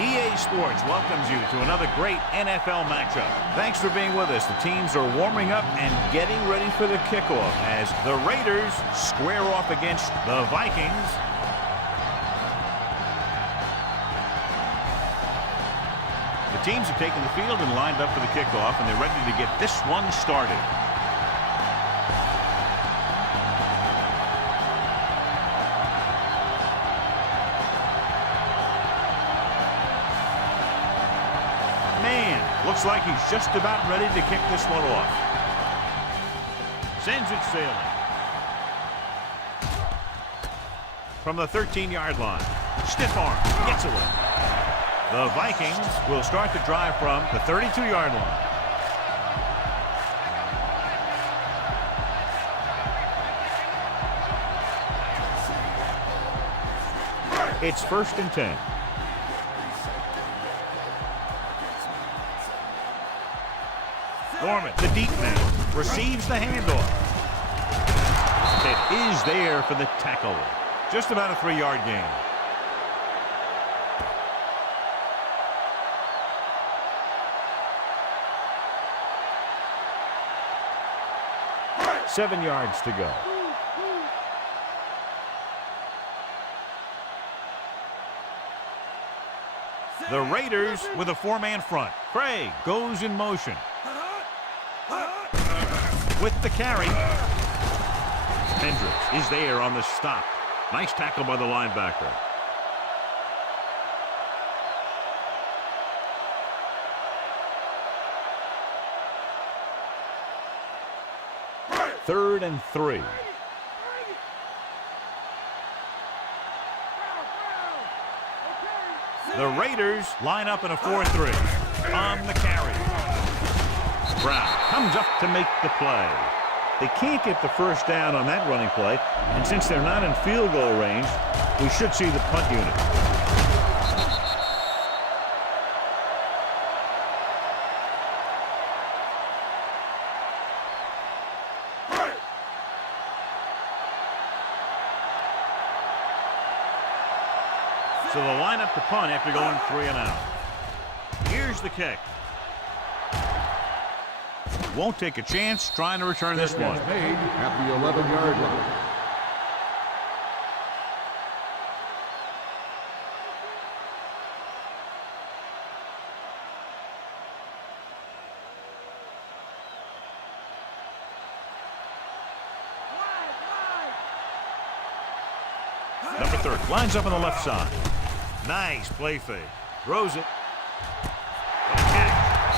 EA Sports welcomes you to another great NFL matchup. Thanks for being with us. The teams are warming up and getting ready for the kickoff as the Raiders square off against the Vikings. The teams have taken the field and lined up for the kickoff, and they're ready to get this one started. Looks like he's just about ready to kick this one off. Sends it sailing. From the 13-yard line. Stiff arm. Gets away. The Vikings will start the drive from the 32-yard line. It's 1st and 10. Norman, the deep man, receives the handoff. It is there for the tackle. Just about a 3-yard gain. Seven yards to go. The Raiders with a 4-man front. Craig goes in motion. With the carry. Hendricks is there on the stop. Nice tackle by the linebacker. Third and 3. The Raiders line up in a 4-3. On the carry. Brown comes up to make the play. They can't get the first down on that running play, and since they're not in field goal range, we should see the punt unit. So they'll line up the punt after going 3 and out. Here's the kick. Won't take a chance trying to return this one. Made at the 11-yard line. Number 30 lines up on the left side. Nice play fake. Throws it.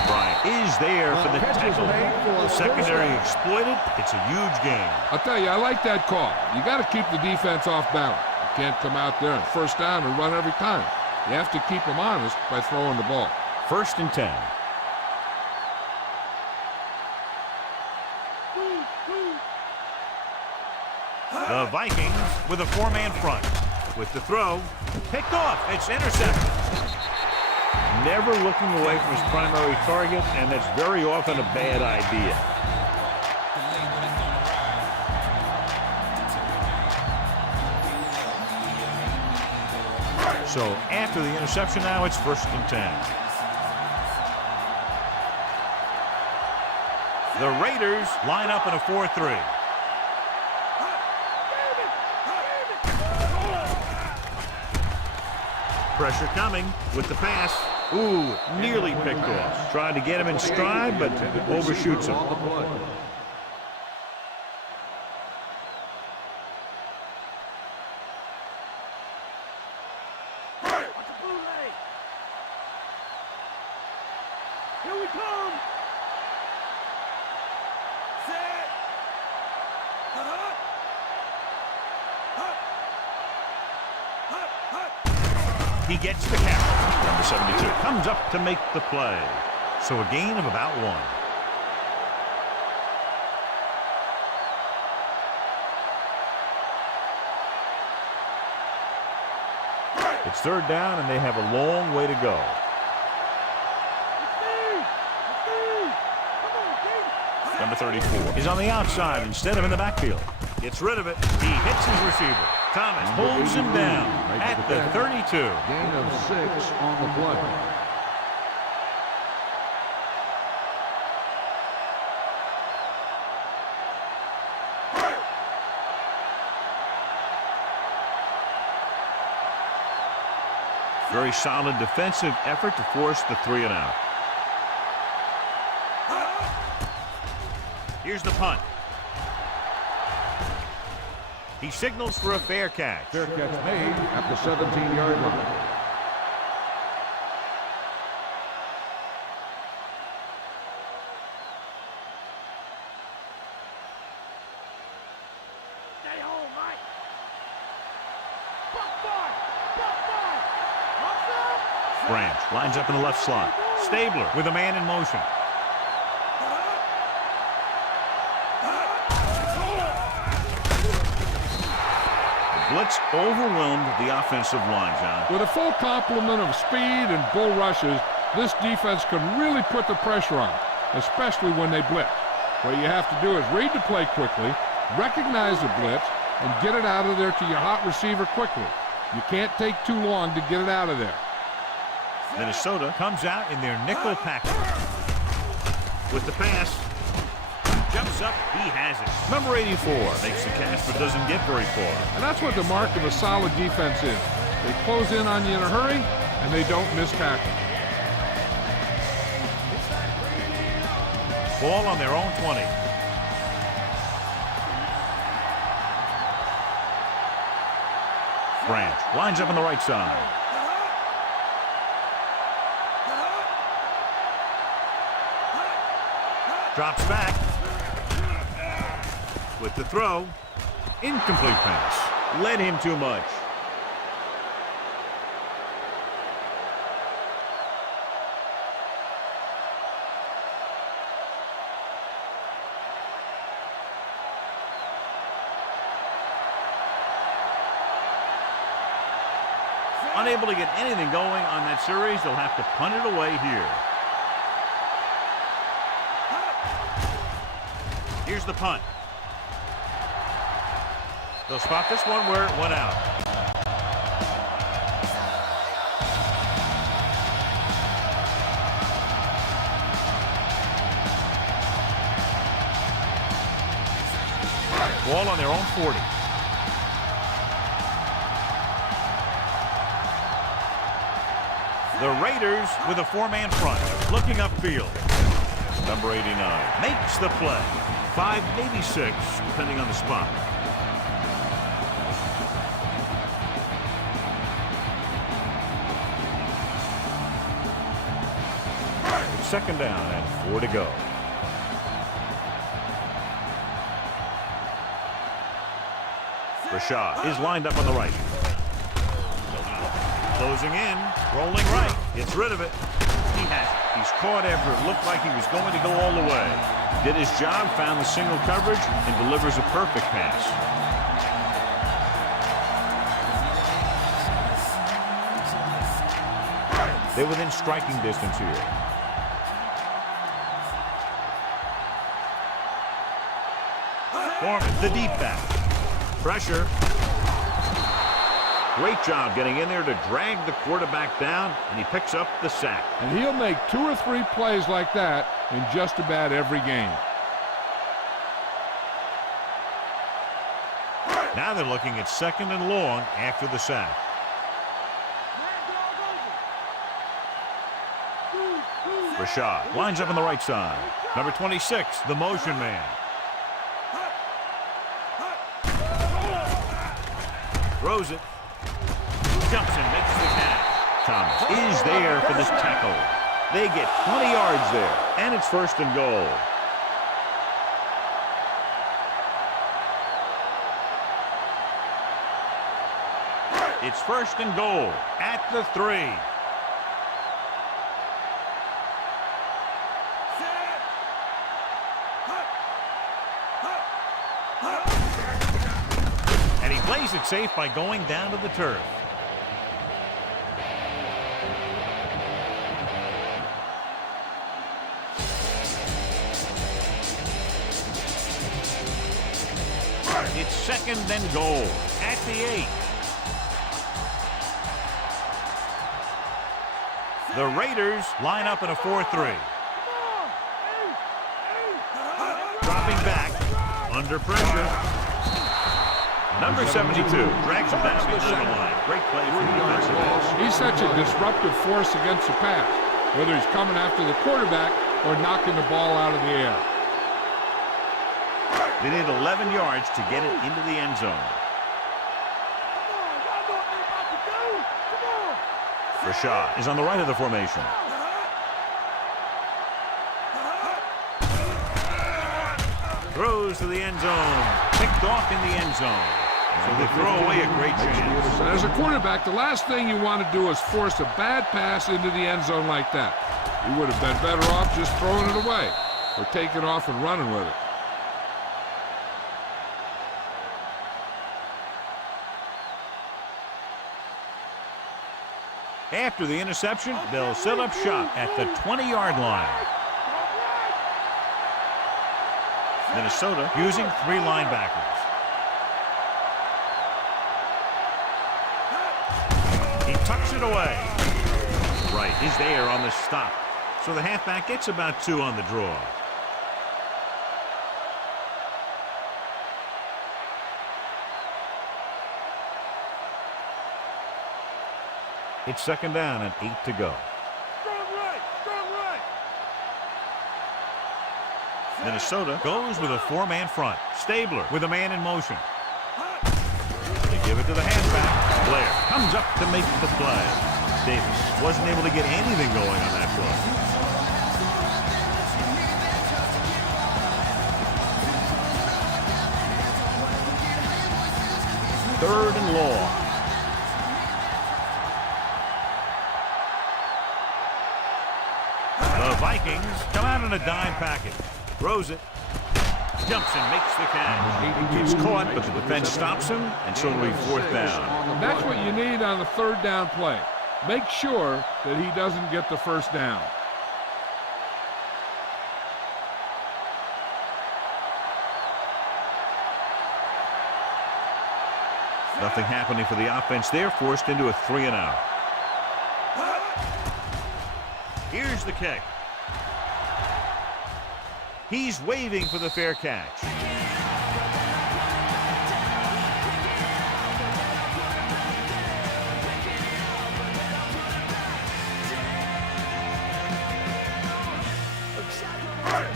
Bryant is there for the tackle. The secondary exploited. It's a huge game. I'll tell you, I like that call. You got to keep the defense off balance. You can't come out there and first down and run every time. You have to keep them honest by throwing the ball. 1st and 10. The Vikings with a 4-man front. With the throw, picked off. It's intercepted. Never looking away from his primary target, and that's very often a bad idea. So after the interception now, it's 1st and 10. The Raiders line up in a 4-3. Pressure coming with the pass. Ooh, nearly picked off. Trying to get him in stride, but overshoots him. Here we come. Set. He gets the catch. Number 72 comes up to make the play. So a gain of about 1. It's 3rd down, and they have a long way to go. Number 34 is on the outside instead of in the backfield. Gets rid of it. He hits his receiver. Thomas holds him down at the 32. Gain of 6 on the play. Very solid defensive effort to force the 3-and-out. Here's the punt. He signals for a fair catch. Fair catch made at the 17-yard line. Stay home, Mike. Buck boy. Buck boy. Up. Branch lines up in the left slot. Stabler with a man in motion. Blitz overwhelmed the offensive line, John. With a full complement of speed and bull rushes, this defense can really put the pressure on, especially when they blitz. What you have to do is read the play quickly, recognize the blitz, and get it out of there to your hot receiver quickly. You can't take too long to get it out of there. Minnesota comes out in their nickel package. With the pass. Jumps up, he has it. Number 84 makes the catch but doesn't get very far. And that's what the mark of a solid defense is. They close in on you in a hurry, and they don't miss tackle. Ball on their own 20. Branch lines up on the right side. Drops back. With the throw. Incomplete pass. Led him too much. Unable to get anything going on that series, they'll have to punt it away here. Here's the punt. They'll spot this one where it went out. Ball on their own 40. The Raiders with a four-man front, looking upfield. Number 89 makes the play. 5, maybe 6, depending on the spot. Second down and 4 to go. Rashad is lined up on the right. Closing in, rolling right, gets rid of it. He has it. He's caught after it looked like he was going to go all the way. Did his job, found the single coverage, and delivers a perfect pass. They're within striking distance here. Foreman, the deep back. Pressure. Great job getting in there to drag the quarterback down, and he picks up the sack. And he'll make 2 or 3 plays like that in just about every game. Now they're looking at 2nd and long after the sack. Rashad lines up on the right side. Number 26, the motion man. Throws it. Jumps and makes the catch. Thomas is there for this tackle. They get 20 yards there, and it's 1st and goal. It's 1st and goal at the 3. And he plays it safe by going down to the turf. It's 2nd and goal at the 8. The Raiders line up in a 4-3. Dropping back, under pressure. Number 72 drags him down behind the line. Great play from the defensive end. He's such a disruptive force against the pass, whether he's coming after the quarterback or knocking the ball out of the air. They need 11 yards to get it into the end zone. Rashad is on the right of the formation. Throws to the end zone. Picked off in the end zone. So they throw away a great chance. And as a quarterback, the last thing you want to do is force a bad pass into the end zone like that. You would have been better off just throwing it away or taking off and running with it. After the interception, they'll set up shop at the 20-yard line. Minnesota using 3 linebackers. He tucks it away. Right is there on the stop. So the halfback gets about 2 on the draw. It's 2nd down and 8 to go. Minnesota goes with a 4-man front. Stabler with a man in motion. They give it to the halfback. Blair comes up to make the play. Davis wasn't able to get anything going on that play. Third and long. The Vikings come out in a dime package. Throws it. Jumps and makes the catch. It's caught, but the defense stops him, and so it'll be 4th down. And that's what you need on the 3rd down play. Make sure that he doesn't get the 1st down. Nothing happening for the offense there, forced into a 3-and-out. Here's the kick. He's waving for the fair catch.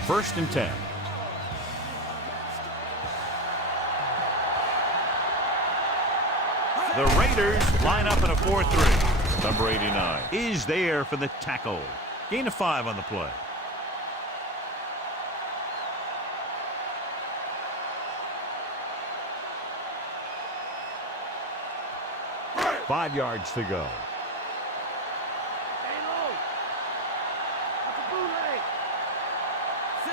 First and 10. The Raiders line up in a 4-3. Number 89 is there for the tackle. Gain of 5 on the play. Five yards to go.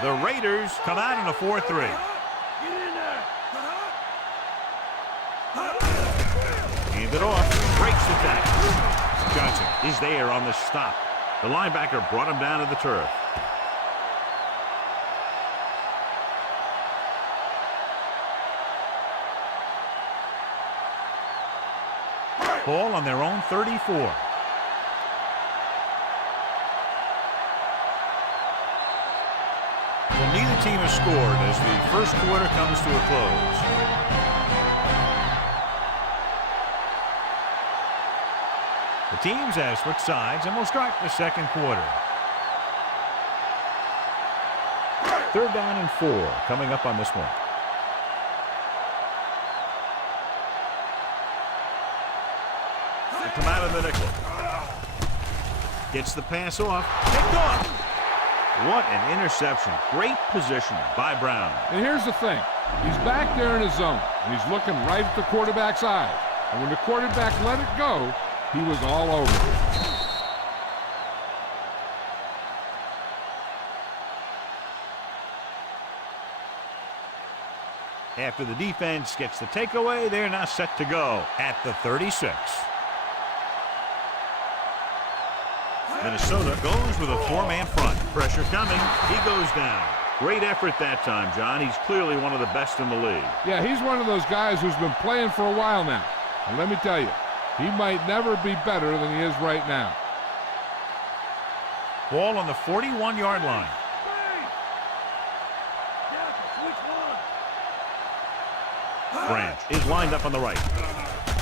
The Raiders come out in a 4-3. Hand it off. Breaks the tackle. Johnson is there on the stop. The linebacker brought him down to the turf. Ball on their own 34. Well, neither team has scored as the first quarter comes to a close. The teams have switched sides and will start the second quarter. 3rd down and 4 coming up on this one. Come out of the nickel. Gets the pass off. Picked off. What an interception. Great position by Brown. And here's the thing. He's back there in his zone. And he's looking right at the quarterback's eye. And when the quarterback let it go, he was all over it. After the defense gets the takeaway, they're now set to go at the 36. Minnesota goes with a 4-man front. Pressure coming. He goes down. Great effort that time, John. He's clearly one of the best in the league. Yeah, he's one of those guys who's been playing for a while now. And let me tell you, he might never be better than he is right now. Ball on the 41-yard line. Branch is lined up on the right.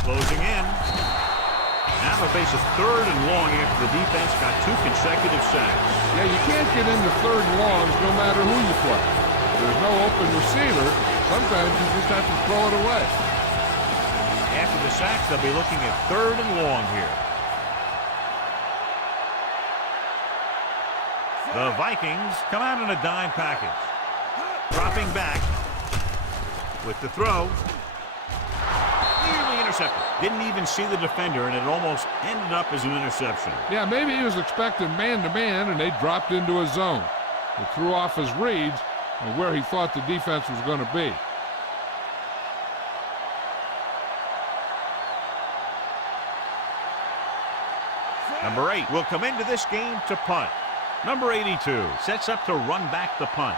Closing in. Now the face is 3rd and long after the defense got 2 consecutive sacks. Yeah, you can't get into 3rd and longs no matter who you play. If there's no open receiver, sometimes you just have to throw it away. After the sacks, they'll be looking at 3rd and long here. The Vikings come out in a dime package. Dropping back with the throw. Nearly intercepted. Didn't even see the defender, and it almost ended up as an interception. Yeah, maybe he was expecting man-to-man, and they dropped into a zone. He threw off his reads and where he thought the defense was going to be. Number 8 will come into this game to punt. Number 82 sets up to run back the punt.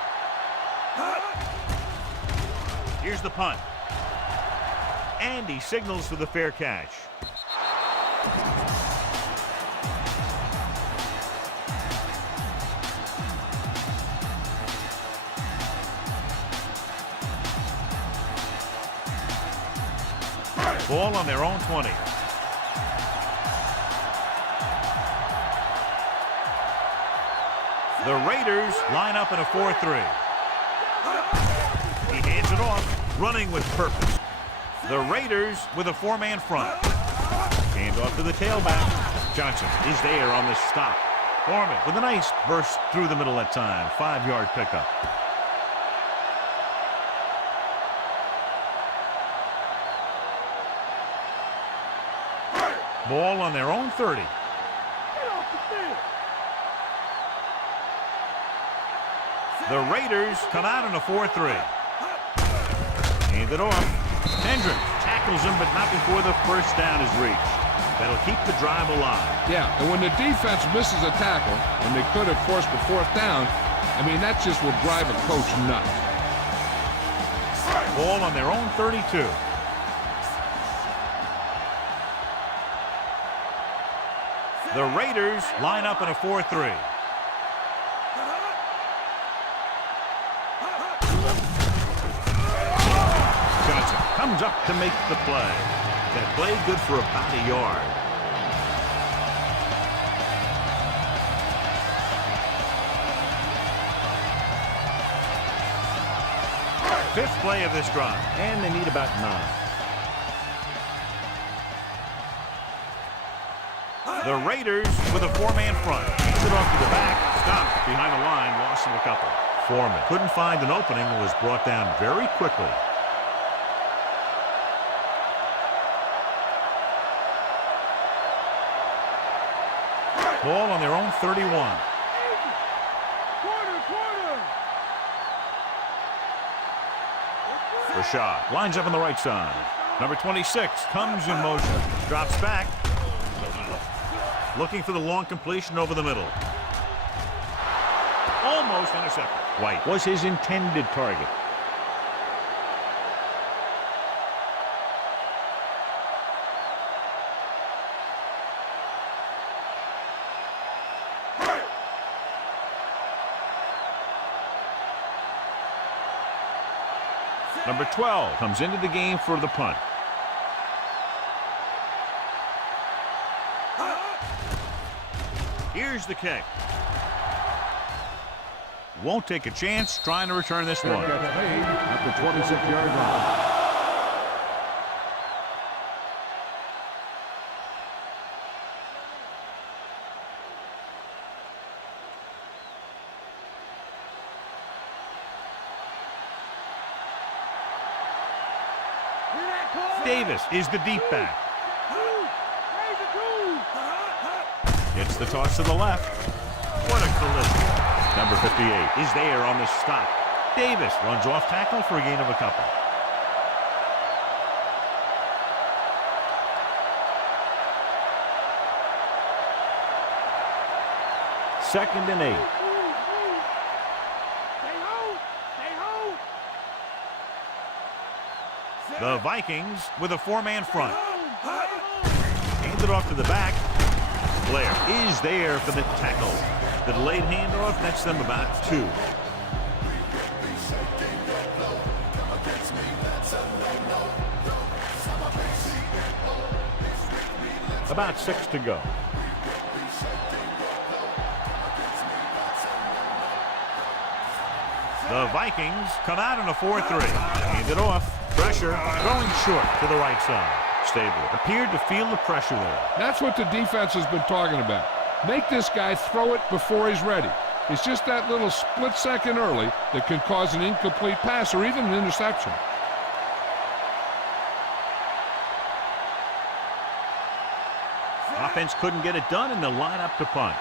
Here's the punt. And he signals for the fair catch. Ball on their own 20. The Raiders line up in a 4-3. He hands it off, running with purpose. The Raiders with a 4-man front. Hands off to the tailback. Johnson is there on the stop. Foreman with a nice burst through the middle that time. 5-yard pickup. Ball on their own 30. The Raiders come out in a 4-3. Hand it off. Hendricks tackles him, but not before the first down is reached. That'll keep the drive alive. Yeah, and when the defense misses a tackle, and they could have forced a 4th down, I mean, that just will drive a coach nuts. Ball on their own 32. The Raiders line up in a 4-3. Johnson comes up to make the play. That play good for about a yard. Fifth play of this drive, and they need about 9. The Raiders with a 4-man front. Hands it off to the back. Stopped behind the line. Loss of a couple. Foreman couldn't find an opening and was brought down very quickly. Ball on their own 31. Rashad lines up on the right side. Number 26 comes in motion. Drops back. Looking for the long completion over the middle. Almost intercepted. White was his intended target. Number 12 comes into the game for the punt. Here's the kick. Won't take a chance trying to return this one. At the 26-yard line. Davis is the deep back. Gets the toss to the left. What a collision. Number 58 is there on the stop. Davis runs off tackle for a gain of a couple. Second and 8. The Vikings with a four-man front. Hands it off to the back. Blair is there for the tackle. The delayed handoff nets them about 2. About 6 to go. The Vikings come out in a 4-3. Hand it off. Pressure. Throwing short to the right side. Stabler appeared to feel the pressure there. That's what the defense has been talking about. Make this guy throw it before he's ready. It's just that little split second early that can cause an incomplete pass or even an interception. Offense couldn't get it done, and they'll line up to punt.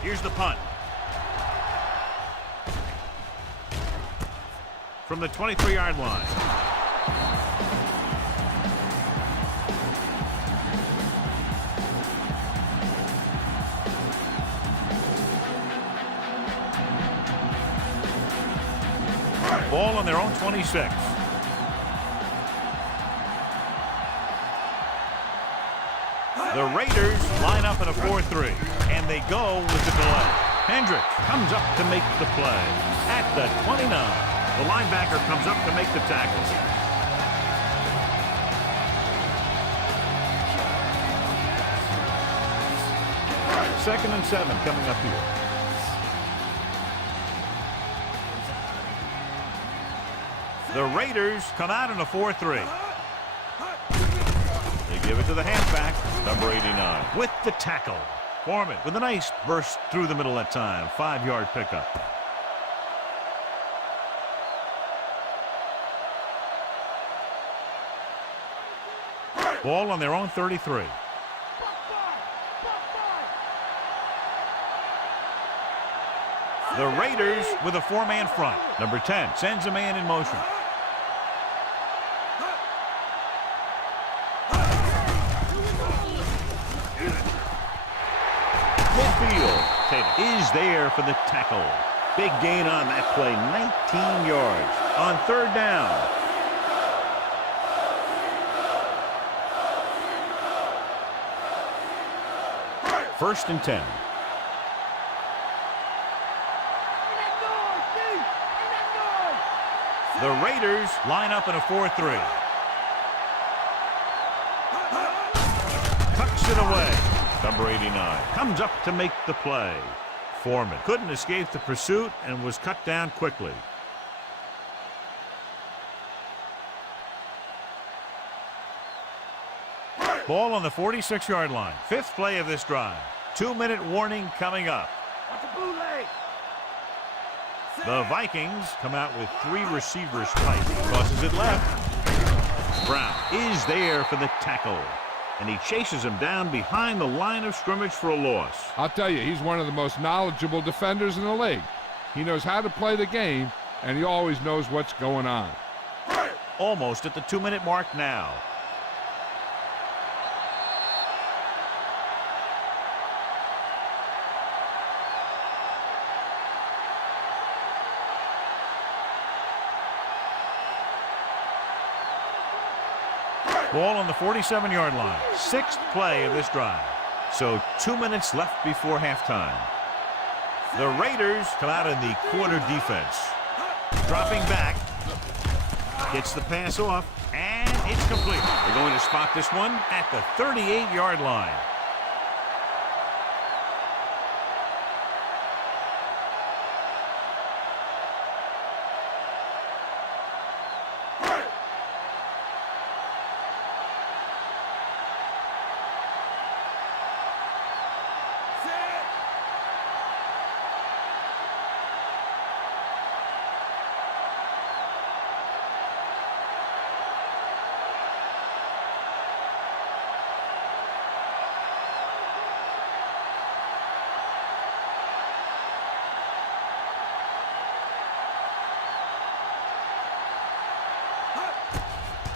Here's the punt. From the 23-yard line. Ball on their own 26. The Raiders line up in a 4-3, and they go with the delay. Hendricks comes up to make the play. At the 29, the linebacker comes up to make the tackle. Second and 7 coming up here. The Raiders come out in a 4-3. They give it to the halfback, number 89, with the tackle. Foreman with a nice burst through the middle that time. 5-yard pickup. Ball on their own 33. The Raiders with a 4-man front. Number 10 sends a man in motion. Midfield. Tatum is there for the tackle. Big gain on that play. 19 yards on third down. First and 10. The Raiders line up in a 4-3. Tucks it away. Number 89 comes up to make the play. Foreman couldn't escape the pursuit and was cut down quickly. Ball on the 46-yard line. 5th play of this drive. 2-minute warning coming up. The Vikings come out with 3 receivers tight. Tosses it left. Brown is there for the tackle. And he chases him down behind the line of scrimmage for a loss. I'll tell you, he's one of the most knowledgeable defenders in the league. He knows how to play the game, and he always knows what's going on. Almost at the 2-minute mark now. Ball on the 47-yard line. 6th play of this drive. So 2 minutes left before halftime. The Raiders come out in the quarter defense. Dropping back. Gets the pass off. And it's complete. They're going to spot this one at the 38-yard line.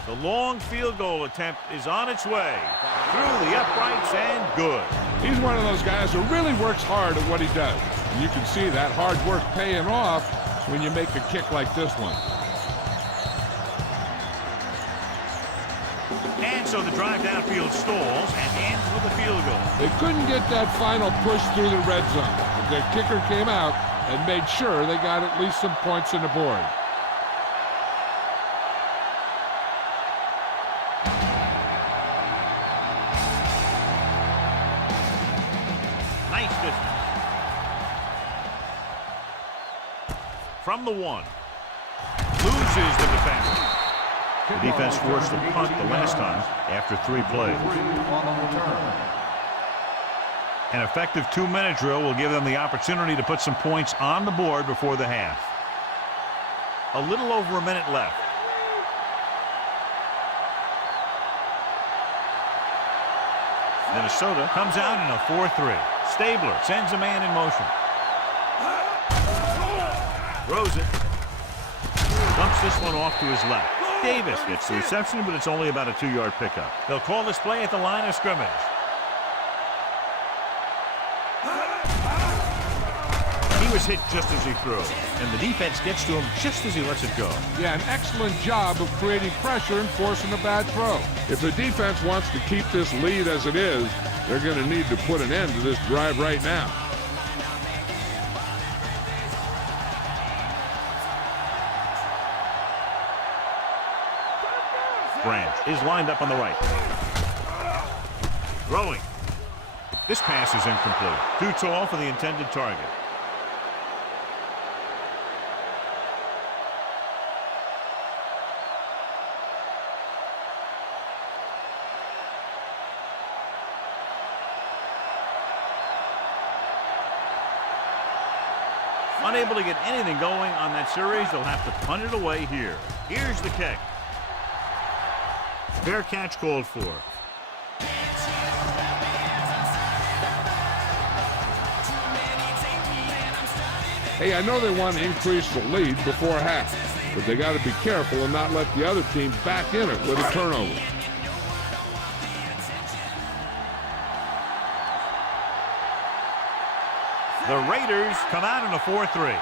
The long field goal attempt is on its way. Through the uprights and good. He's one of those guys who really works hard at what he does. And you can see that hard work paying off when you make a kick like this one. And so the drive downfield stalls and ends with a field goal. They couldn't get that final push through the red zone, but their kicker came out and made sure they got at least some points on the board. Nice distance. From the 1. Loses the defender. The defense forced a punt the last time after 3 plays. An effective 2-minute drill will give them the opportunity to put some points on the board before the half. A little over a minute left. Minnesota comes out in a 4-3. Stabler sends a man in motion. Throws it. Dumps this one off to his left. Davis gets the reception, but it's only about a 2-yard pickup. They'll call this play at the line of scrimmage. He was hit just as he threw, and the defense gets to him just as he lets it go. Yeah, an excellent job of creating pressure and forcing a bad throw. If the defense wants to keep this lead as it is, they're going to need to put an end to this drive right now. Branch is lined up on the right. Throwing. This pass is incomplete. Too tall for the intended target. Unable to get anything going on that series, they'll have to punt it away here. Here's the kick. Fair catch called for. Hey, I know they want to increase the lead before half, but they got to be careful and not let the other team back in it with a turnover. The Raiders come out in a 4-3.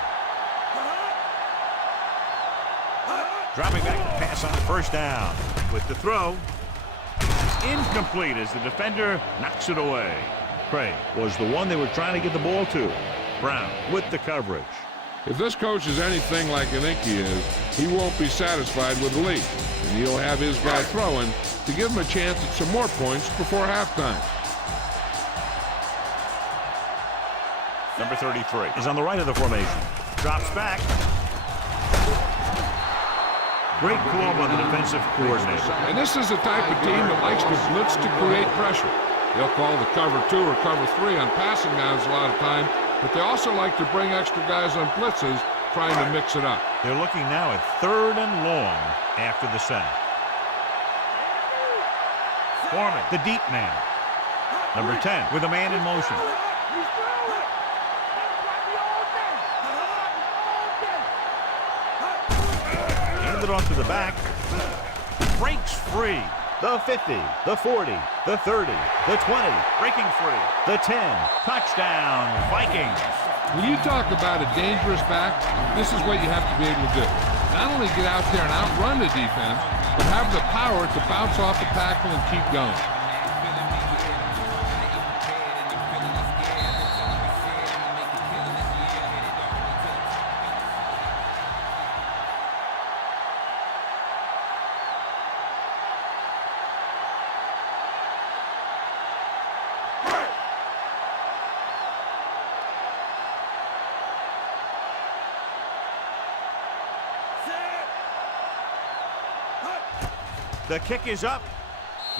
Dropping back to pass on first down. With the throw, it's incomplete as the defender knocks it away. Craig was the one they were trying to get the ball to. Brown with the coverage. If this coach is anything like I think he is, he won't be satisfied with the lead, and he'll have his guy throwing to give him a chance at some more points before halftime. Number 33 is on the right of the formation. Drops back. Great call by the defensive coordinator. And this is the type of team that likes to blitz to create pressure. They'll call the cover 2 or cover 3 on passing downs a lot of time, but they also like to bring extra guys on blitzes, trying to mix it up. They're looking now at 3rd and long after the sack. Foreman, the deep man. Number 10 with a man in motion. Handed off to the back. Breaks free. The 50, the 40, the 30, the 20, breaking free, the 10, touchdown, Vikings. When you talk about a dangerous back, this is what you have to be able to do. Not only get out there and outrun the defense, but have the power to bounce off the tackle and keep going. The kick is up.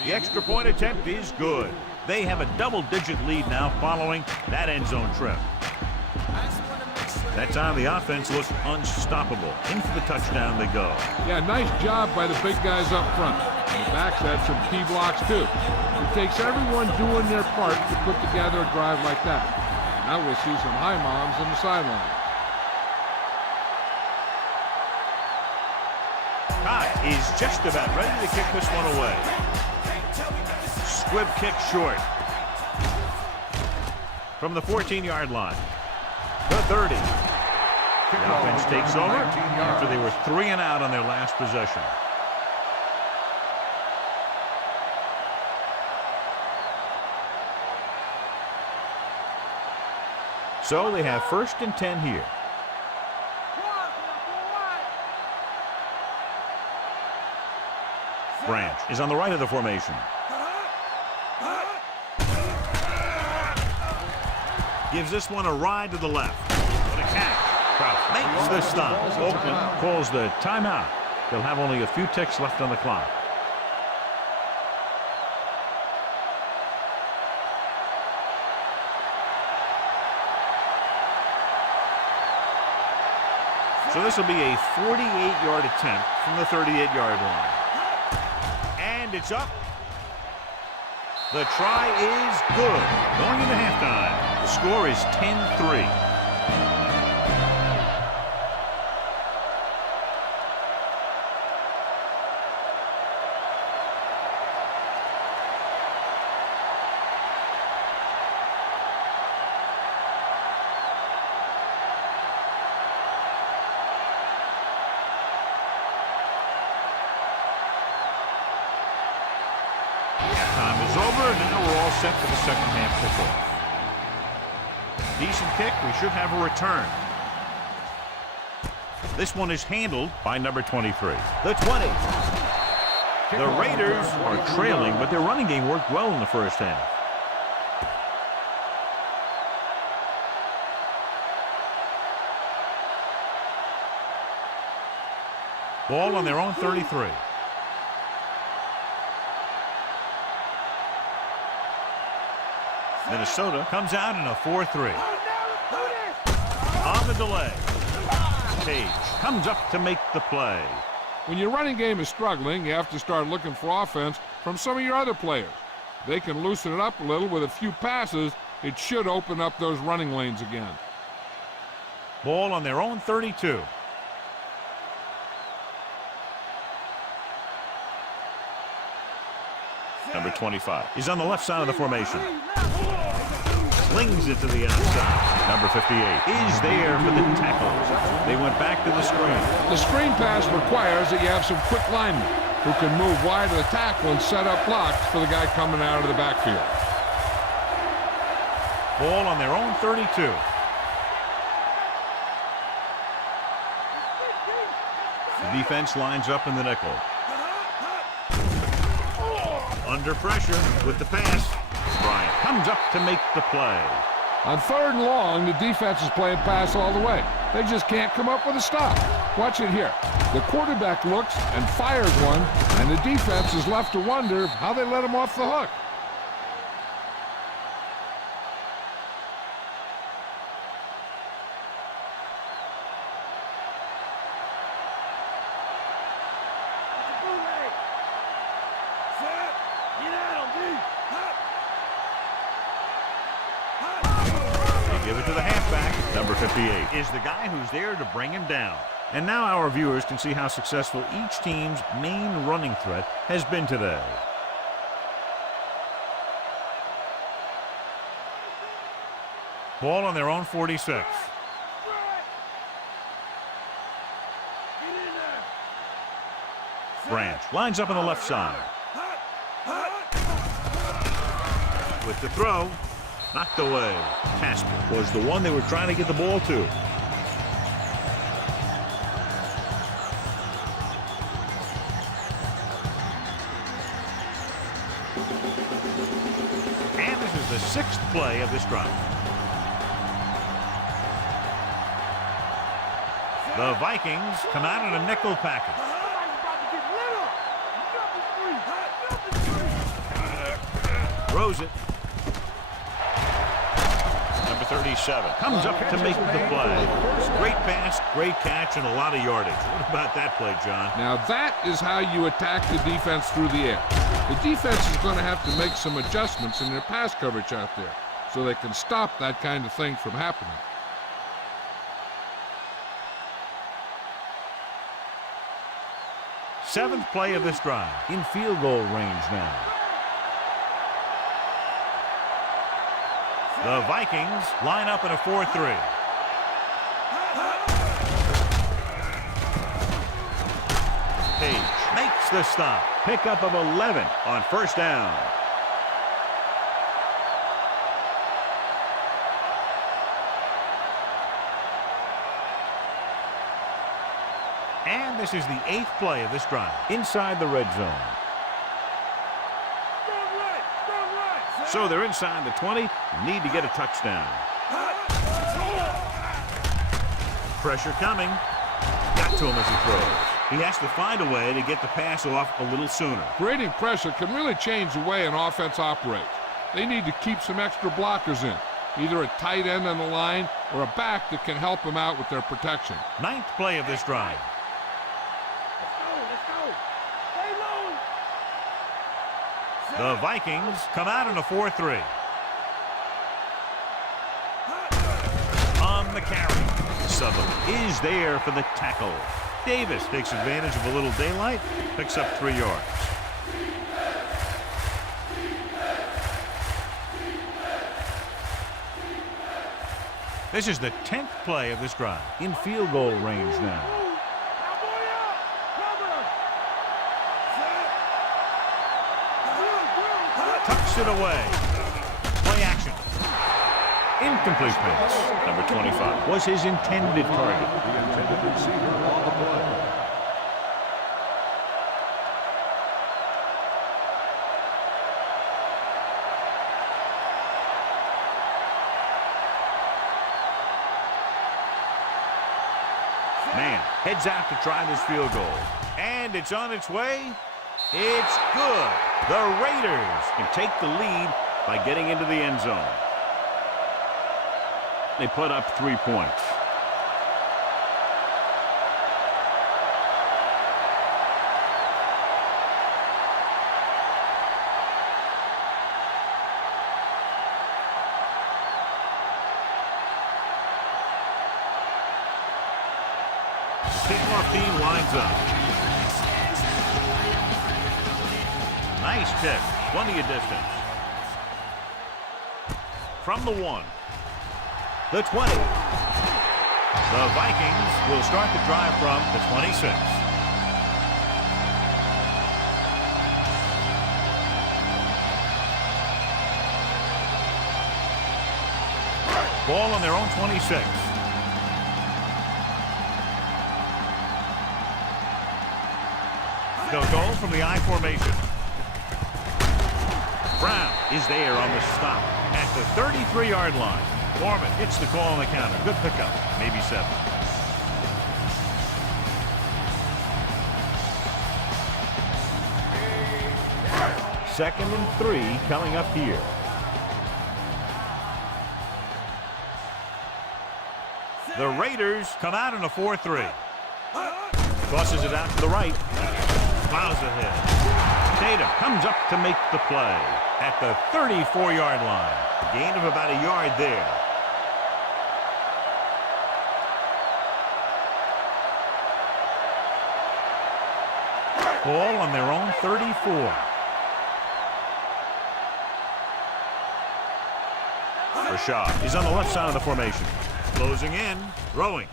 The extra point attempt is good. They have a double-digit lead now following that end zone trip. That time the offense looked unstoppable. In for the touchdown they go. Yeah, nice job by the big guys up front. And the backs had some key blocks too. It takes everyone doing their part to put together a drive like that. Now we'll see some high moms on the sideline. Cox is just about ready to kick this one away. Squib kick short. From the 14-yard line. The 30. The offense takes over after they were 3 and out on their last possession. So they have 1st and 10 here. Branch is on the right of the formation. Gives this one a ride to the left. What a catch. Kraft makes the stop. Oakland calls the timeout. They'll have only a few ticks left on the clock. So this will be a 48-yard attempt from the 38-yard line. And it's up. The try is good. Going into halftime, the score is 10-3. Time is over, and now we're all set for the second half kickoff. Decent kick. We should have a return. This one is handled by number 23. The 20. The Raiders are trailing, but their running game worked well in the first half. Ball on their own 33. Minnesota comes out in a 4-3. On the delay, Page comes up to make the play. When your running game is struggling, you have to start looking for offense from some of your other players. They can loosen it up a little with a few passes. It should open up those running lanes again. Ball on their own 32. Number 25 is on the left side of the formation. Slings it to the outside. Number 58 is there for the tackle. They went back to the screen. The screen pass requires that you have some quick linemen who can move wide of the tackle and set up blocks for the guy coming out of the backfield. Ball on their own 32. The defense lines up in the nickel. Under pressure with the pass. Bryant comes up to make the play. On 3rd and long, the defense is playing pass all the way. They just can't come up with a stop. Watch it here. The quarterback looks and fires one, and the defense is left to wonder how they let him off the hook. Give it to the halfback. Number 58 is the guy who's there to bring him down. And now our viewers can see how successful each team's main running threat has been today. Ball on their own 46. Branch lines up on the left side. With the throw. Knocked away. Casper was the one they were trying to get the ball to. And this is the 6th play of this drive. The Vikings come out in a nickel package. Throws it. 37 comes up to make the play. Great pass, great catch, and a lot of yardage. What about that play, John? Now that is how you attack the defense through the air. The defense is going to have to make some adjustments in their pass coverage out there so they can stop that kind of thing from happening. Seventh play of this drive. In field goal range now. The Vikings line up in a 4-3. page. Makes the stop. Pickup of 11 on first down. And this is the 8th play of this drive. Inside the red zone. So they're inside the 20. Need to get a touchdown. Pressure coming. Got to him as he throws. He has to find a way to get the pass off a little sooner. Creating pressure can really change the way an offense operates. They need to keep some extra blockers in, either a tight end on the line or a back that can help them out with their protection. 9th play of this drive. The Vikings come out in a 4-3. On the carry. Sutherland is there for the tackle. Davis takes advantage of a little daylight, picks up 3 yards. This is the 10th play of this drive. In field goal range now. Tucks it away. Play action. Incomplete pass. Number 25 was his intended target. The intended receiver on the play. Man heads out to try this field goal. And it's on its way. It's good. The Raiders can take the lead by getting into the end zone. They put up 3 points. The kickoff team lines up. Nice kick. Plenty of distance. From the 1. The 20. The Vikings will start the drive from the 26. Ball on their own 26. They'll go from the I formation. Brown is there on the stop at the 33-yard line. Foreman hits the call on the counter. Good pickup. Maybe 7. Second and 3 coming up here. The Raiders come out in a 4-3. Tosses it out to the right. Plows ahead. Tatum comes up to make the play at the 34-yard line. A gain of about a yard there. Ball on their own 34. Rashad is on the left side of the formation. Closing in, throwing.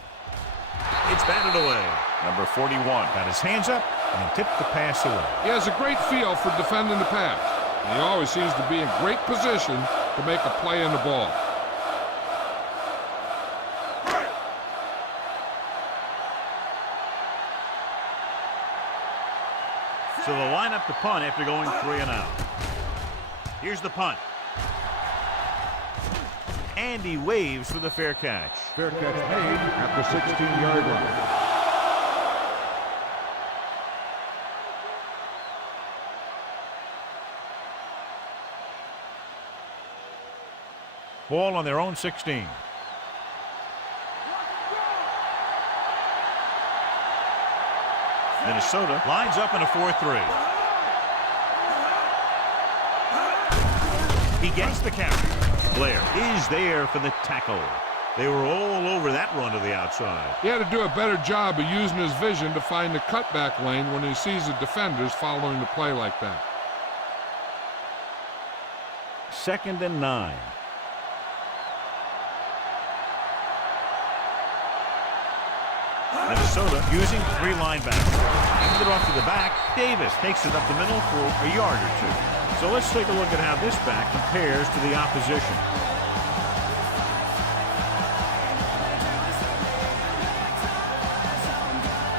It's batted away. Number 41 got his hands up and tipped the pass away. He has a great feel for defending the pass. And he always seems to be in great position to make a play on the ball. So they'll line up the punt after going 3 and out. Here's the punt. And he waves for the fair catch. Fair catch made at the 16-yard line. Ball on their own 16. Minnesota lines up in a 4-3. He gets the carry. Blair is there for the tackle. They were all over that run to the outside. He had to do a better job of using his vision to find the cutback lane when he sees the defenders following the play like that. Second and 9. Minnesota using 3 linebackers. Handed it off to the back. Davis takes it up the middle for a yard or 2. So let's take a look at how this back compares to the opposition.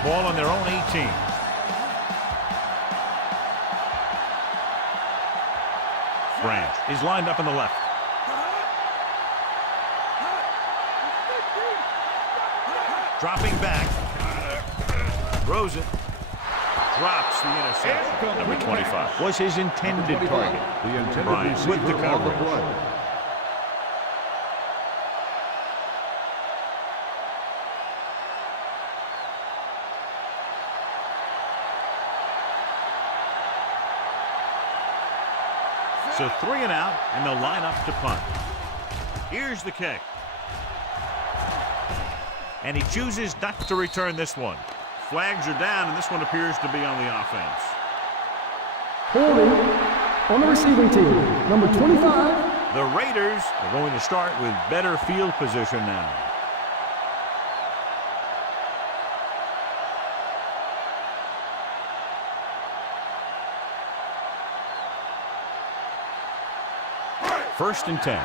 Ball on their own 18. Branch is lined up in the left. Dropping back. Throws it. Drops the interception. Number 25 was his intended target. Bryant with the coverage. So 3 and out, and they'll line up to punt. Here's the kick. And he chooses not to return this one. Flags are down, and this one appears to be on the offense. Holding on the receiving team, number 25. The Raiders are going to start with better field position now. First and 10.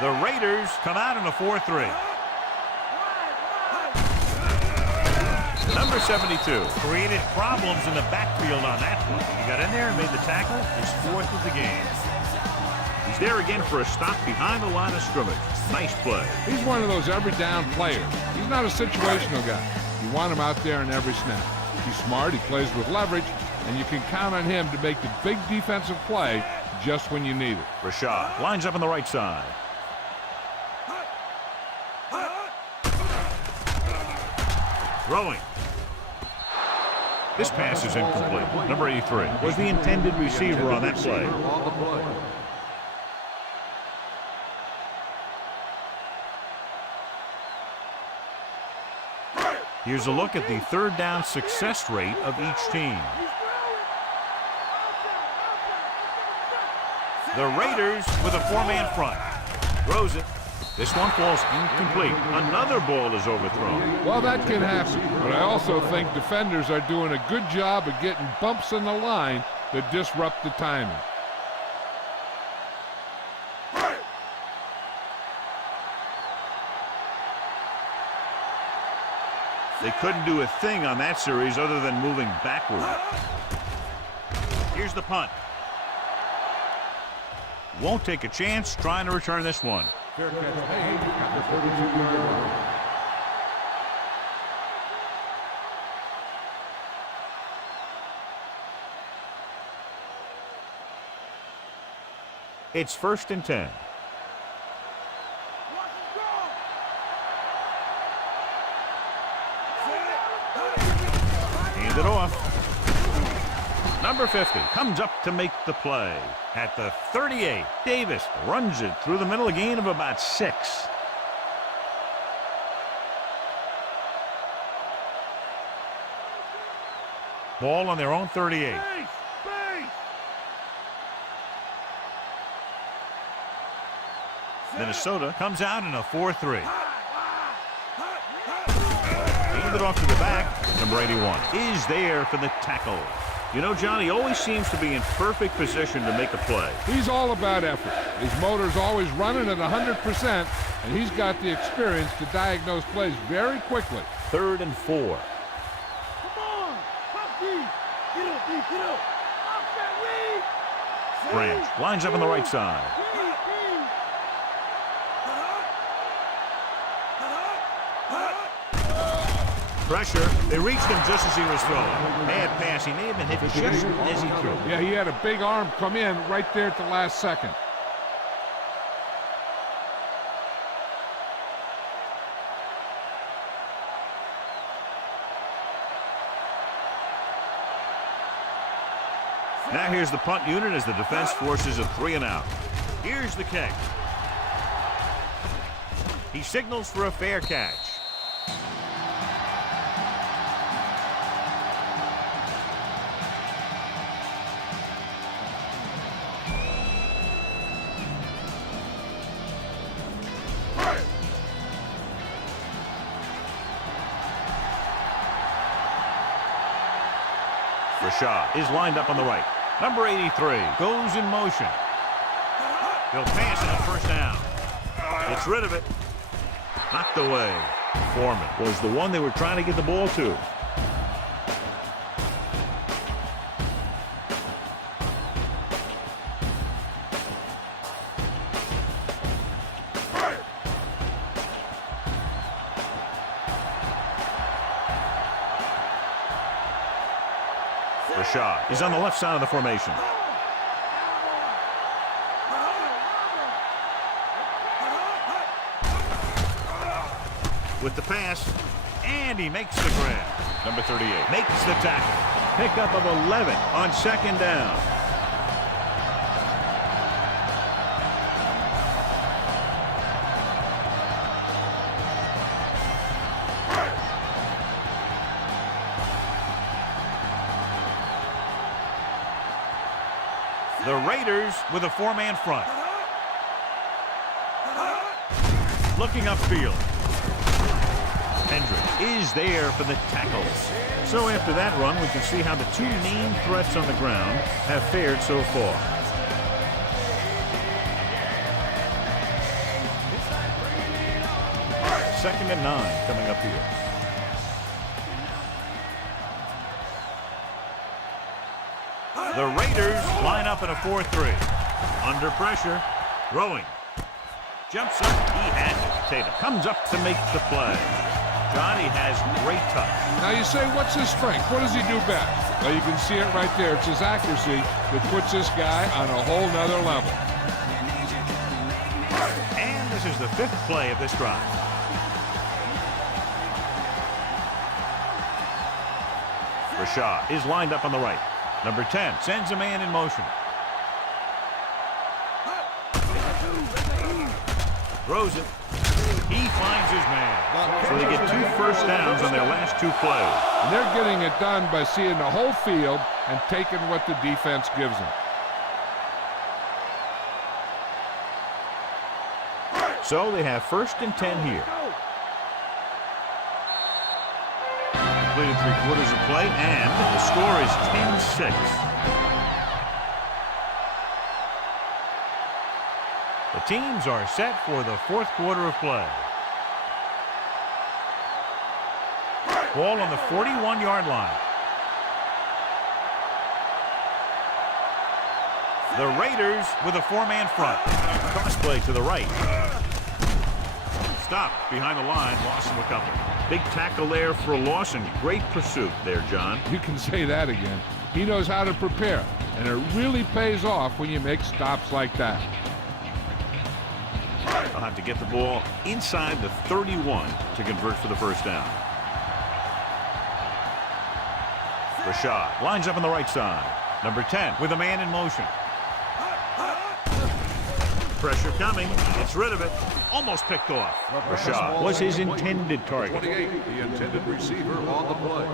The Raiders come out in a 4-3. Number 72 created problems in the backfield on that one. He got in there and made the tackle, his 4th of the game. He's there again for a stop behind the line of scrimmage. Nice play. He's one of those every down players. He's not a situational guy. You want him out there in every snap. He's smart, he plays with leverage, and you can count on him to make the big defensive play just when you need it. Rashad lines up on the right side. Throwing. This pass is incomplete. Number 83 was the intended receiver on that play. Here's a look at the 3rd down success rate of each team. The Raiders with a 4-man front. Throws it. This one falls incomplete. Another ball is overthrown. Well, that can happen, but I also think defenders are doing a good job of getting bumps in the line that disrupt the timing. They couldn't do a thing on that series other than moving backward. Here's the punt. Won't take a chance trying to return this one. Fair catch made at the 32-yard line. It's first and 10. Hand it off. Number 50 comes up to make the play. At the 38, Davis runs it through the middle, a gain of about 6. Ball on their own 38. Minnesota comes out in a 4-3. Hand it off to the back. Number 81 is there for the tackle. You know, John, he always seems to be in perfect position to make a play. He's all about effort. His motor's always running at 100%, and he's got the experience to diagnose plays very quickly. 3rd and 4. Come on! Pop deep! Get up, deep, get up! Off that lead! Branch lines up on the right side. Pressure. They reached him just as he was throwing. Bad pass. He may have been hit just as he threw. Yeah, he had a big arm come in right there at the last second. Now here's the punt unit as the defense forces a 3 and out. Here's the kick. He signals for a fair catch. Rashad is lined up on the right. Number 83 goes in motion. He'll pass it on first down. Gets rid of it. Knocked away. Foreman was the one they were trying to get the ball to. Rashad is on the left side of the formation. With the pass, and he makes the grab. Number 38 makes the tackle. Pickup of 11 on second down. The Raiders with a four-man front. Looking upfield. Hendrick is there for the tackles. So after that run, we can see how the two main threats on the ground have fared so far. Second and 9 coming up here. The Raiders line up in a 4-3. Under pressure. Throwing. Jumps up. He has it. Tatum comes up to make the play. Johnny has great touch. Now you say, what's his strength? What does he do best? Well, you can see it right there. It's his accuracy that puts this guy on a whole nother level. And this is the 5th play of this drive. Rashad is lined up on the right. Number 10 sends a man in motion. Throws it. He finds his man. So they get 2 first downs on their last 2 plays. And they're getting it done by seeing the whole field and taking what the defense gives them. So they have 1st and 10 here. Completed 3/4 of play, and the score is 10-6. The teams are set for the 4th quarter of play. Ball on the 41-yard line. The Raiders with a 4-man front. Cross play to the right. Stopped behind the line. Lawson will cover. Big tackle there for Lawson. Great pursuit there, John. You can say that again. He knows how to prepare, and it really pays off when you make stops like that. They'll have to get the ball inside the 31 to convert for the first down. Rashad lines up on the right side. Number 10 with a man in motion. Pressure coming. Gets rid of it. Almost picked off. Rashad was his intended target. 28, the intended receiver on the play.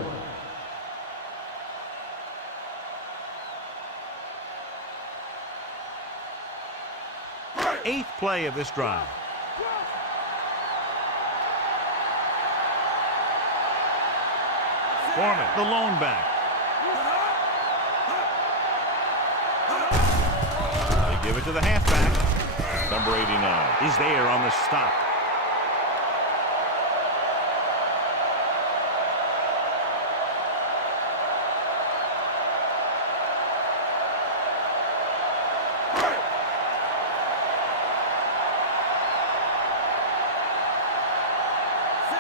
Eighth play of this drive. Foreman, the lone back. They give it to the halfback. Number 89. He's there on the stop.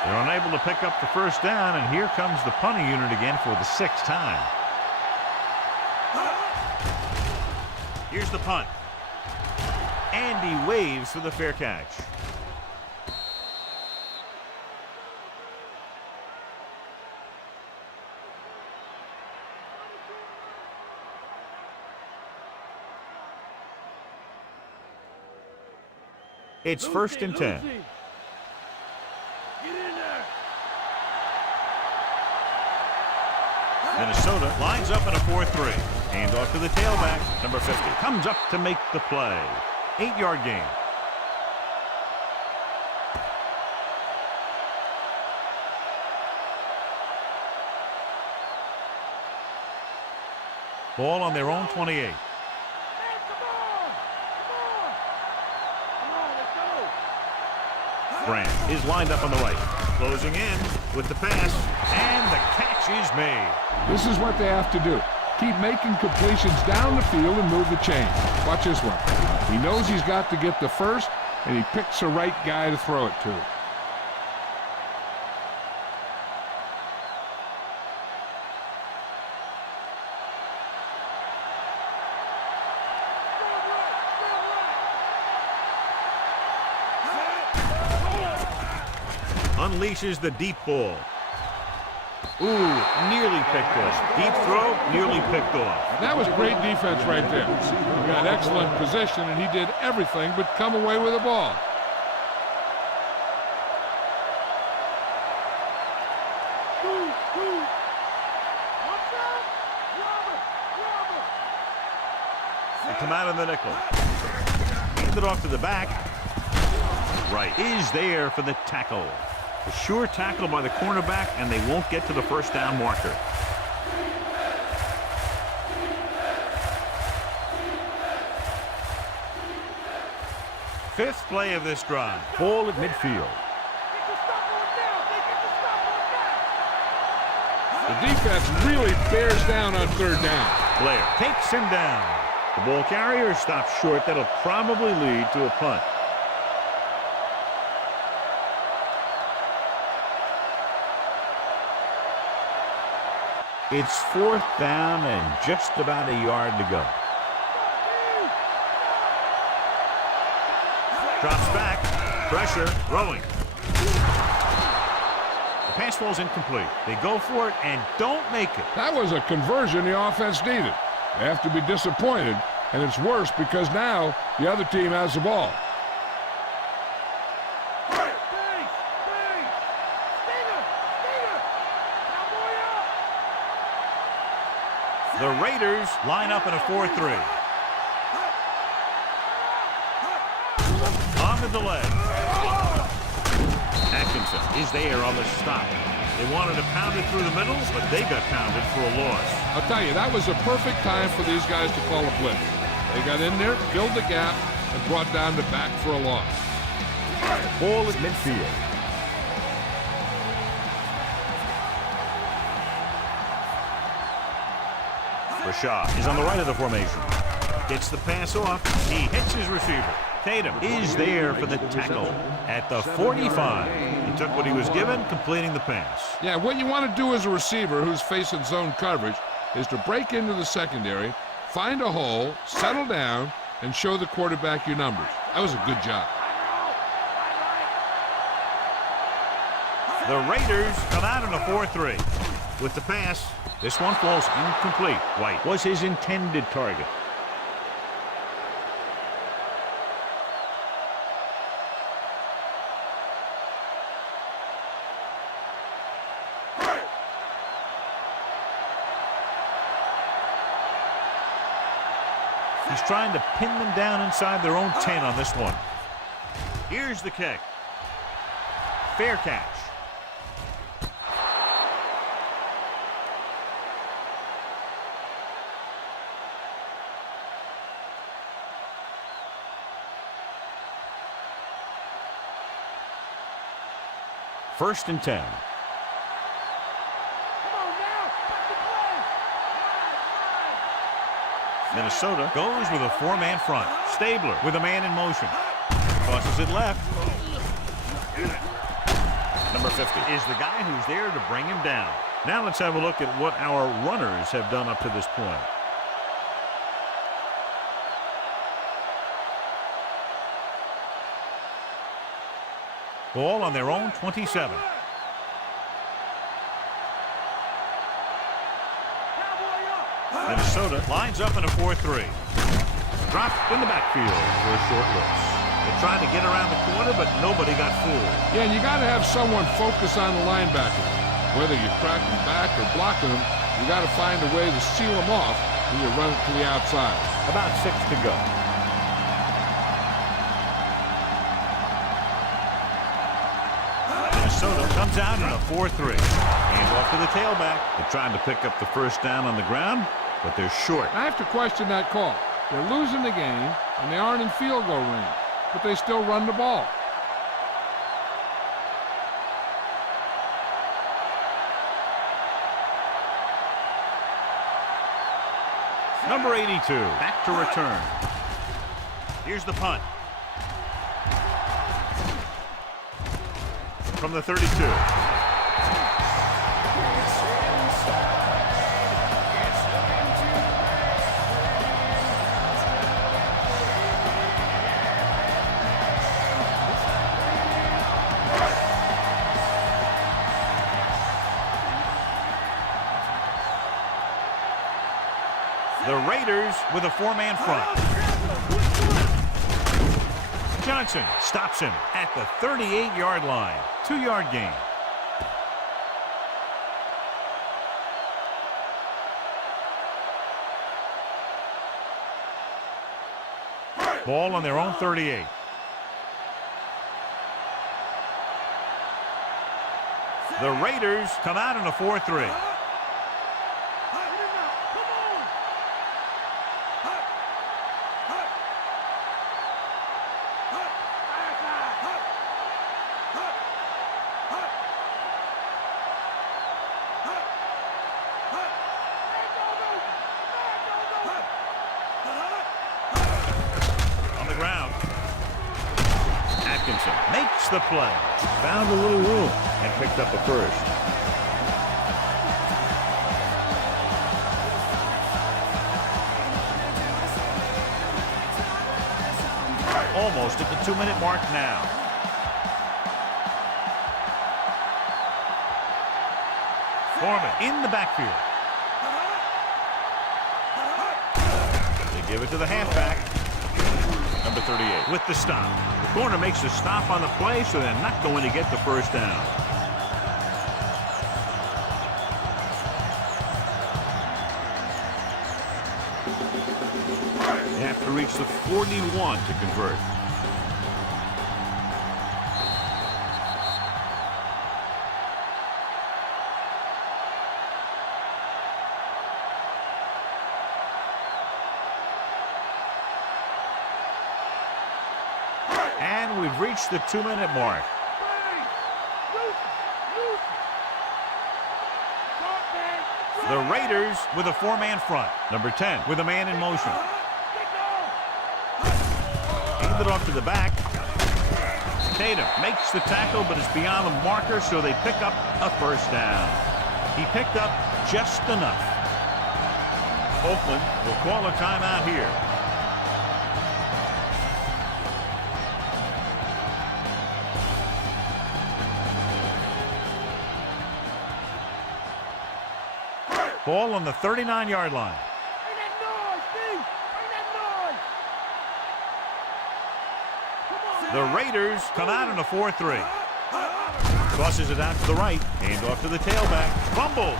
They're unable to pick up the first down, and here comes the punting unit again for the 6th time. Here's the punt. And he waves for the fair catch. It's 1st and 10. Minnesota lines up in a 4-3. Hand off to the tailback. Number 50 comes up to make the play. 8-yard gain. Ball on their own 28. Man, come on! Come on, let's go! Grant is lined up on the right. Closing in with the pass, and the catch is made. This is what they have to do. Keep making completions down the field and move the chain. Watch this one. He knows he's got to get the first, and he picks the right guy to throw it to. Unleashes the deep ball. Ooh, nearly picked off. Deep throw, nearly picked off. That was great defense right there. He got excellent position, and he did everything but come away with the ball. They come out of the nickel. Hand it off to the back. Right is there for the tackle. A sure tackle by the cornerback, and they won't get to the first down marker. Fifth play of this drive. Ball at midfield. The defense really bears down on third down. Blair takes him down. The ball carrier stops short. That'll probably lead to a punt. It's fourth down and just about a yard to go. Drops back. Pressure. Throwing. The pass falls incomplete. They go for it and don't make it. That was a conversion the offense needed. They have to be disappointed, and it's worse because now the other team has the ball. The Raiders line up in a 4-3. On the delay. Atkinson is there on the stop. They wanted to pound it through the middle, but they got pounded for a loss. I'll tell you, that was a perfect time for these guys to call a blitz. They got in there, filled the gap, and brought down the back for a loss. Ball at midfield. Rashad is on the right of the formation. Gets the pass off. He hits his receiver. Tatum is there for the tackle at the 45. He took what he was given, completing the pass. Yeah, what you want to do as a receiver who's facing zone coverage is to break into the secondary, find a hole, settle down, and show the quarterback your numbers. That was a good job. The Raiders come out in a 4-3. With the pass, this one falls incomplete. White was his intended target. He's trying to pin them down inside their own 10 on this one. Here's the kick. Fair catch. First and 10. Minnesota goes with a four-man front. Stabler with a man in motion. Tosses it left. Number 50 is the guy who's there to bring him down. Now let's have a look at what our runners have done up to this point. Ball on their own 27. Minnesota lines up in a 4-3. Dropped in the backfield for a short loss. They tried to get around the corner, but nobody got fooled. Yeah, and you got to have someone focus on the linebacker. Whether you crack them back or blocking them, you got to find a way to seal them off when you run it to the outside. About 6 to go. Minnesota comes out in a 4-3. Hand off to the tailback. They're trying to pick up the first down on the ground. but they're short. I have to question that call. They're losing the game, and they aren't in field goal range, but they still run the ball. Number 82, back to return. Here's the punt. From the 32. The Raiders with a four-man front. Johnson stops him at the 38-yard line. 2-yard gain. Ball on their own 38. The Raiders come out in a 4-3. Makes the play. Found a little room and picked up a first. Almost at the 2-minute mark now. Foreman in the backfield. They give it to the halfback. Number 38 with the stop. The corner makes a stop on the play, so they're not going to get the first down. They have to reach the 41 to convert. And we've reached the 2-minute mark. The Raiders with a four-man front. Number 10 with a man in motion. Handed off to the back. Tatum makes the tackle, but it's beyond the marker, so they pick up a first down. He picked up just enough. Oakland will call a timeout here. Ball on the 39-yard line. Bring that noise, Steve! Bring that noise! The Raiders come out in a 4-3. Tosses it out to the right. Hand off to the tailback. Fumble.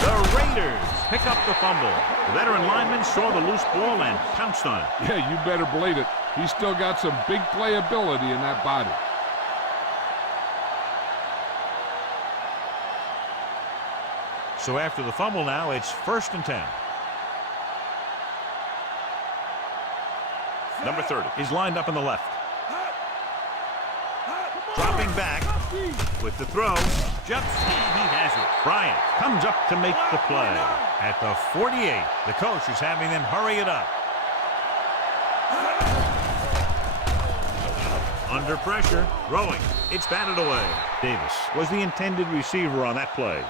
The Raiders pick up the fumble. The veteran lineman saw the loose ball and pounced on it. Yeah, you better believe it. He's still got some big playability in that body. So after the fumble now, it's 1st and 10. Number 30 is lined up on the left. Dropping back with the throw. Jumps, and he has it. Bryant comes up to make the play. At the 48, the coach is having them hurry it up. Under pressure, throwing. It's batted away. Davis was the intended receiver on that play.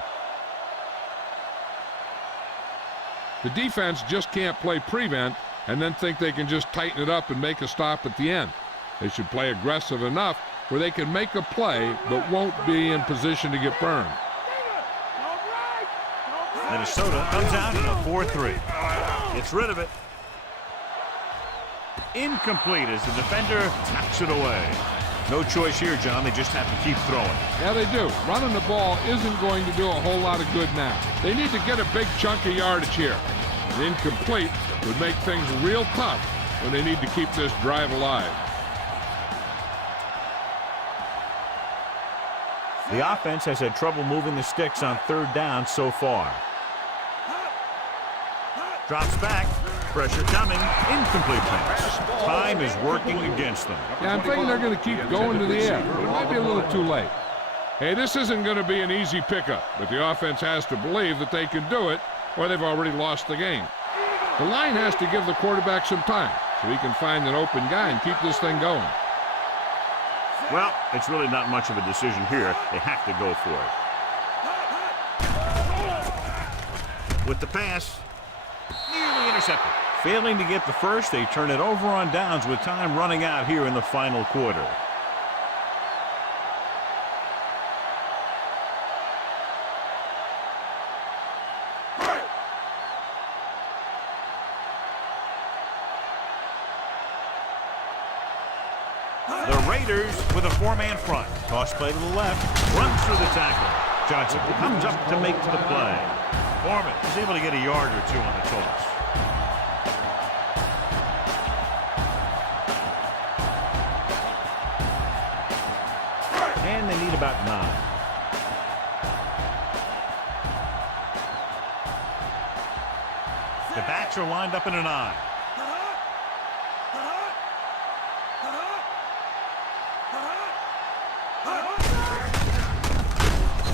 The defense just can't play prevent and then think they can just tighten it up and make a stop at the end. They should play aggressive enough where they can make a play but won't be in position to get burned. Minnesota comes out in a 4-3. Gets rid of it. Incomplete as the defender taps it away. No choice here, John. They just have to keep throwing. Yeah, they do. Running the ball isn't going to do a whole lot of good now. They need to get a big chunk of yardage here. An incomplete would make things real tough when they need to keep this drive alive. The offense has had trouble moving the sticks on 3rd down so far. Drops back. Pressure coming. Incomplete pass. Time is working against them. Yeah, I'm thinking they're going to keep going to the air, but it might be a little too late. Hey, this isn't going to be an easy pickup, but the offense has to believe that they can do it, or they've already lost the game. The line has to give the quarterback some time so he can find an open guy and keep this thing going. Well, it's really not much of a decision here. They have to go for it. With the pass, nearly intercepted. Failing to get the first, they turn it over on downs with time running out here in the final quarter. The Raiders with a four-man front. Toss play to the left. Runs through the tackle. Johnson comes up to make the play. Foreman is able to get a yard or two on the toss. And they need about 9. The backs are lined up in an I.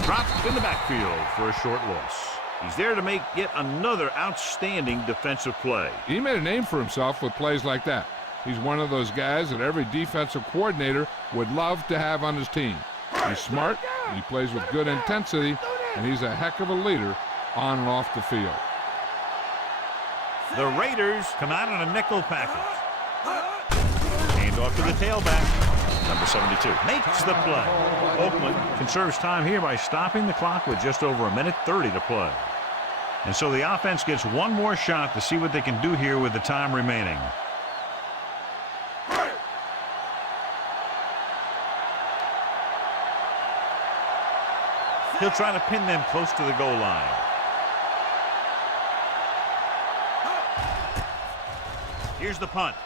Dropped in the backfield for a short loss. He's there to make yet another outstanding defensive play. He made a name for himself with plays like that. He's one of those guys that every defensive coordinator would love to have on his team. He's smart, he plays with good intensity, and he's a heck of a leader on and off the field. The Raiders come out in a nickel package. Hand off to the tailback. Number 72 makes the play. Oakland conserves time here by stopping the clock with just over 1:30 to play. And so the offense gets one more shot to see what they can do here with the time remaining. He'll try to pin them close to the goal line. Here's the punt.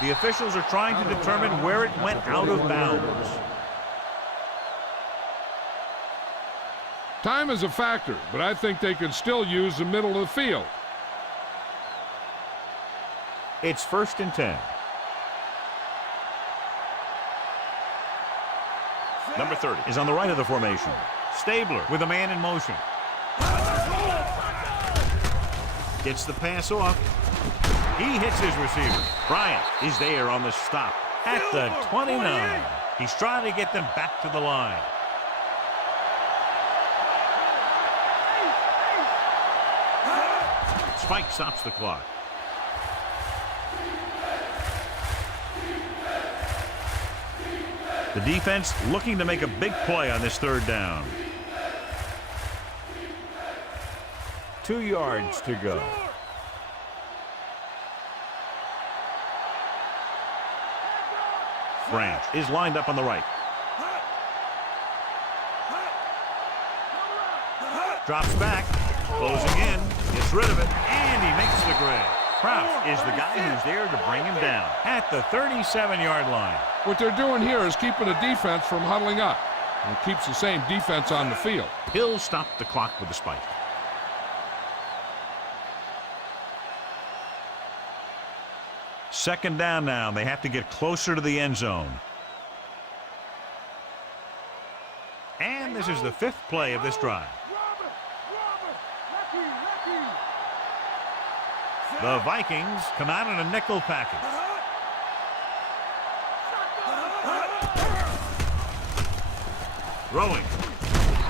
The officials are trying to determine where it went out of bounds. Time is a factor, but I think they can still use the middle of the field. It's 1st and 10. Number 30 is on the right of the formation. Stabler with a man in motion. Gets the pass off. He hits his receiver. Bryant is there on the stop at the 29. He's trying to get them back to the line. Spike stops the clock. The defense looking to make a big play on this 3rd down. 2 yards to go. Branch is lined up on the right. Drops back, closing in, gets rid of it, and he makes the grab. Kraft is the guy who's there to bring him down at the 37-yard line. What they're doing here is keeping the defense from huddling up. And it keeps the same defense on the field. He'll stop the clock with a spike. Second down now. They have to get closer to the end zone. And this is the 5th play of this drive. The Vikings come out in a nickel package. Throwing.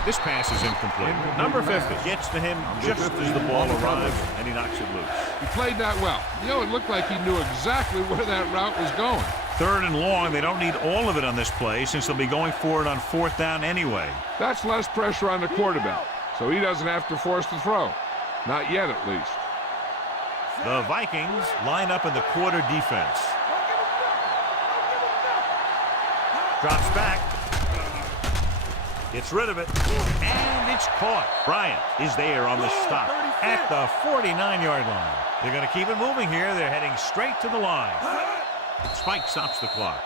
This pass is incomplete. Number 50 gets to him just as the ball arrives, and he knocks it loose. He played that well. You know, it looked like he knew exactly where that route was going. 3rd and long. They don't need all of it on this play since they'll be going for it on 4th down anyway. That's less pressure on the quarterback, so he doesn't have to force the throw. Not yet, at least. The Vikings line up in the quarter defense. Drops back. Gets rid of it. And it's caught. Bryant is there on the stop at the 49-yard line. They're going to keep it moving here. They're heading straight to the line. Spike stops the clock.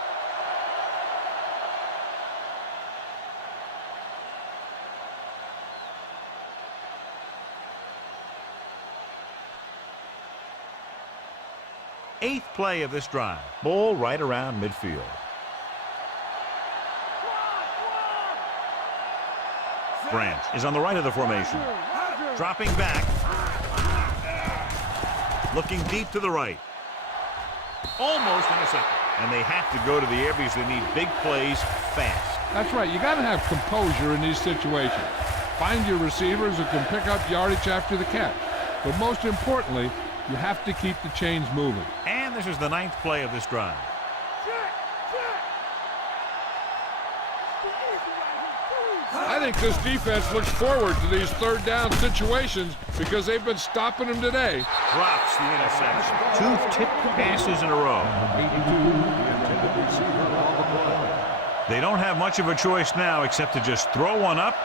8th play of this drive. Ball right around midfield. Branch is on the right of the formation. Dropping back. Looking deep to the right. Almost intercepted. And they have to go to the air because they need big plays fast. That's right. You got to have composure in these situations. Find your receivers who can pick up yardage after the catch. But most importantly, you have to keep the chains moving. And this is the 9th play of this drive. I think this defense looks forward to these third down situations because they've been stopping them today. Drops the interception. 2 tipped passes in a row. They don't have much of a choice now except to just throw one up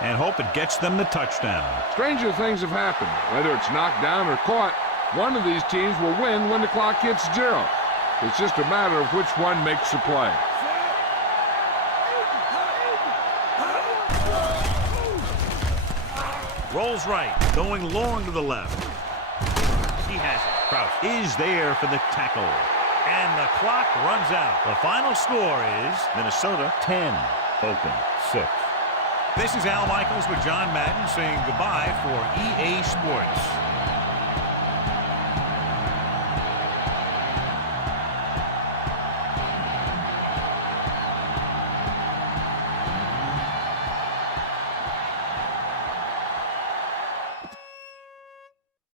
and hope it gets them the touchdown. Stranger things have happened. Whether it's knocked down or caught, one of these teams will win when the clock hits 0. It's just a matter of which one makes the play. Rolls right, going long to the left. He has it. Crouch is there for the tackle. And the clock runs out. The final score is Minnesota 10, Oakland 6. This is Al Michaels with John Madden saying goodbye for EA Sports.